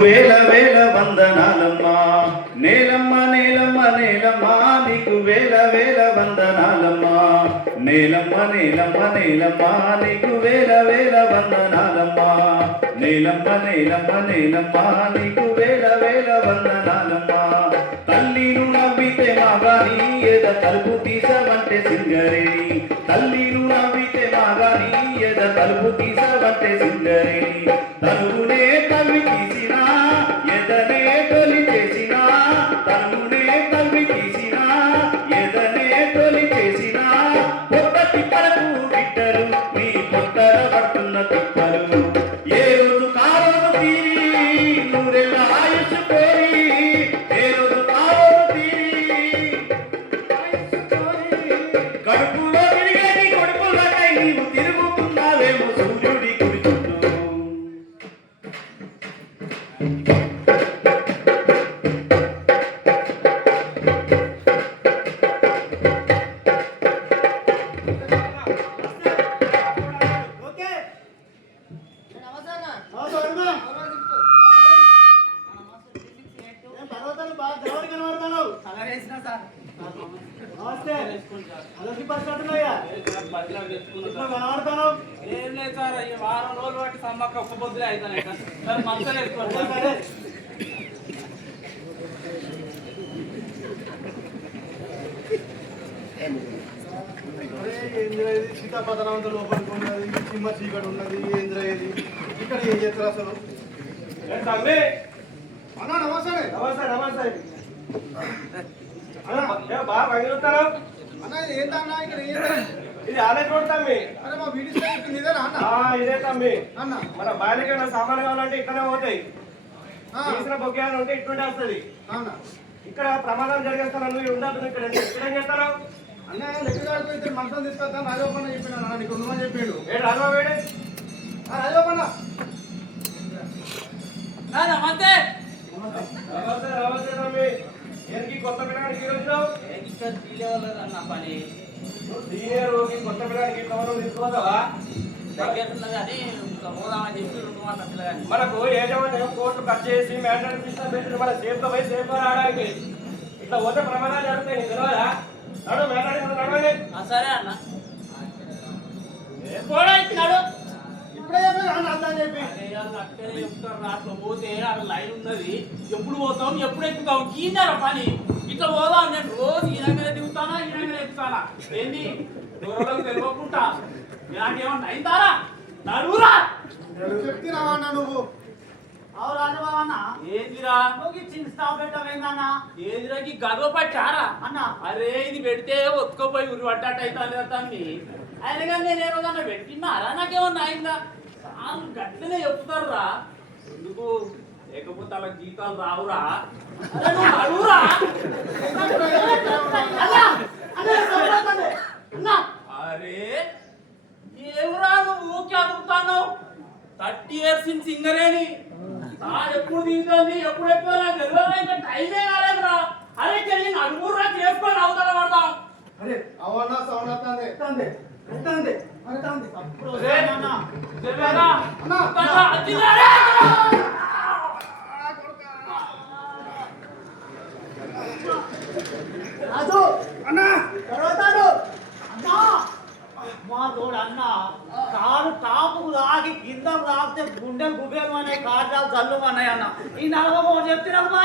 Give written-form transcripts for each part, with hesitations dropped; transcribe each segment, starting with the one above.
వేల వేల వందనాలమ్మా నేలమ్మ నేలమ్మ నేలమ్మ నీకు వేల వేల వందనాలమ్మా నేలమ్మ నేలమ్మ నేలమ్మ నీకు వేల వేల వందనాలమ్మా నేలమ్మ నేలమ్మ నేలమ్మ నీకు వేల వేల వందనాలమ్మా తల్లిను నవ్వితే మాగాని ఎద తలుపు తీసవంటే సింగరేణి తల్లిను నవ్వితే మాగాని ఎద తలుపు తీసవంటే సింగరేణి తలుపునే తల్లి తీసిన ఎదనే తొలి చేసిన తలుపునే తల్లి తీసిన ఎదనే తొలి చేసిన పొట్ట తిప్పలకు బిడ్డలు నీ పొట్టల పడుతున్న తిప్పలు ఏ రోజు కారోను తీరి నూరెళ్ళ ఆయుష్ కోరి ఏ రోజు కారోను తీరి కడుపులో తిరిగేది కొడుకులకై నీవు తిరుగుతున్నావేమో సూర్యుడి గుడి చుట్టూ ఏం లేదు సార్ వారం రోజులు బట్టి సమ్మక్క ఒక్క పొద్దులే అవుతాయి సార్ మంచిగా వేసుకోండి సీతాపతనంతో లోపలికి ఉన్నది చిమ్మ చీకటి ఉన్నది ఏంద్రయ్యేది ఇక్కడ ఏం చేస్తారు అసలు అన్నా నమస్తే నమస్తే నమస్తే బాగా పగిలుతారు అన్న ఏంటన్నా ఇక్కడ ఇది ఆలయ చూడతామి అరే మా వీడియో ఇదేనా అన్న ఇదే తమ్మి అన్న మన బాలిక సామాన్లు కావాలంటే ఇక్కడే పోతాయి తీసిన బొగ్గాలు ఉంటే ఇటువంటి వస్తుంది అన్న ఇక్కడ ప్రమాదం జరిగేస్తాను ఉండదు ఇక్కడ ఏం చేస్తారు అన్న లెక్కగాడితో ఇద్దరు మంత్రం తీసుకొస్తాను రాజోపన్న చెప్పిన అన్న నీకు ఉండమని చెప్పాడు ఏ రాజోపేడే రాజోపన్న నమస్తే నమస్తే నమస్తే తమ్మి ఏంటి కొత్త పిల్లగాడికి ఈరోజు ఇక్కడ తీయలేదన్న పని సీనియర్ కొత్త పిల్లగాడికి కవర్ తీసుకోవద్దావా కానీ పోదామని చెప్పి 2 మాసాల పిల్లగాని మనకు ఏజమాన్యం కోర్టు కట్ చేసి మ్యాండేట్ సిస్టమ్ పెట్టి మన సేఫ్గా పోయి సేఫ్గా రావడానికి ఇట్లా పోతే ప్రమాదాలు జరుగుతాయి నీకు తెలియదా నడు మ్యాండేట్ నడవండి సరే అన్న పోడాడు ఇప్పుడే అర్థం చెప్పి అక్కడే చెప్తారు అట్లా పోతే అక్కడ లైన్ ఉన్నది ఎప్పుడు పోతాం ఎప్పుడు ఎక్కుతాం కీందారా పని ఇట్లా పోదాం నేను రోజు ఈ దగ్గర దిగుతానా ఈ దగ్గర ఎక్కుతానా ఏంది దూరంలోకి తెలియకుండా నాకేమన్నా అయిందారా నడువురా చెప్తున్నావా నువ్వు అవు రాజబాబన్న ఏందిరా చిన్న స్టాప్ పెట్టవేందన్నా ఏందిరా ఈ గర్వ పట్టారా అన్న అరే ఇది పెడితే ఒత్తుకోపోయి ఉరి పడ్డట్టు అవుతాను తమ్మి ఆయన కానీ నేను ఏమన్నా పెట్టినారా నాకేమన్నా అయిందా చాలా గట్టినే చెప్తారా ఎందుకు లేకపోతే అలా జీతాలు రావురా అడుగురా అరే ఏవురా నువ్వు ఊకే అడుగుతాను 30 years ఇన్ సింగరేని ఎప్పుడు దిగుతుంది ఎప్పుడు ఎక్కువ నాకు తెలియదు ఇంకా టైమే కాలేదురా అరే తెలియదు అడుగురా చేసుకొని అవుతారా పడదాం అరే అవన్నా సౌండ్ ఎత్తండి మా తోడు అన్న కారు టాపుకు తాగి కింద తాగితే గుండెలు గుబేలు అనే కారు జల్లు అన్నాయి అన్న ఈ నలభై చెప్తున్నాను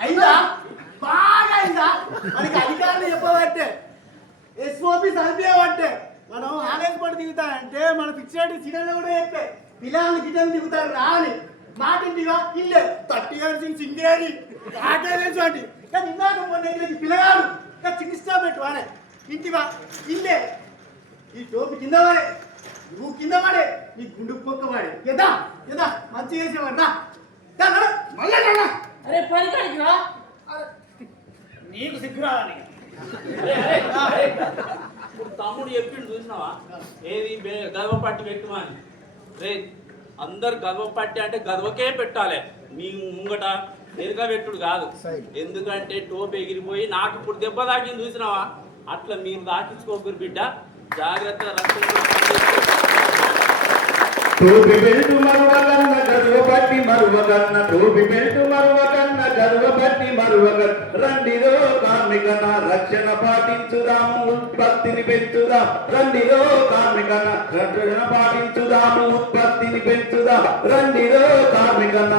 అయిందా బాగా అయిందా మనకి అధికారులు చెప్పబట్టే ఎస్ఓపి చదివేవంటే మనం ఆలయం పడి దిగుతానంటే మన ఫిక్స్డ్ సిగ్నల్ కూడా చెప్పే పిల్లలు గిన్నెలు దిగుతారు రాని మాటింటిగా ఇల్లే 30 years ఇన్ సింగేరి ఆటేలేంటి కానీ ఇందాక మొన్న పిల్లగాడు ఇంకా చిన్న స్టాప్ పెట్టు వాడే ఇంటివా ఇల్లే ఈ టోపి కింద వాడే నువ్వు కింద వాడే నీ గుండు పొక్క వాడే ఎదా ఎదా మంచిగా చేసేవాడు మళ్ళా అరే పరికాడికి రా నీకు సిగ్గురాలని ఇప్పుడు తమ్ముడు చెప్పిండు చూసినావా ఏది గర్వపట్టి పెట్టుమని రే అందరు గర్వపట్టి అంటే గర్వకే పెట్టాలి మీ ముంగట ఎదుగా పెట్టుడు కాదు ఎందుకంటే టోపి ఎగిరిపోయి నాకు ఇప్పుడు దెబ్బ తాకింది చూసినావా అట్లా మీరు దాకించుకోకరు బిడ్డ జాగ్రత్త రక్షణ మరువకన్న టోపి బెల్ట్ మరువకన్న గర్వపట్టి మరువక రండిలో కార్మికన రక్షణ పాటించుదాము ఉత్పత్తిని పెంచుదాం రండిలో కార్మికన రక్షణ పాటించుదాము ఉత్పత్తిని పెంచుదాం రండిలో కార్మికన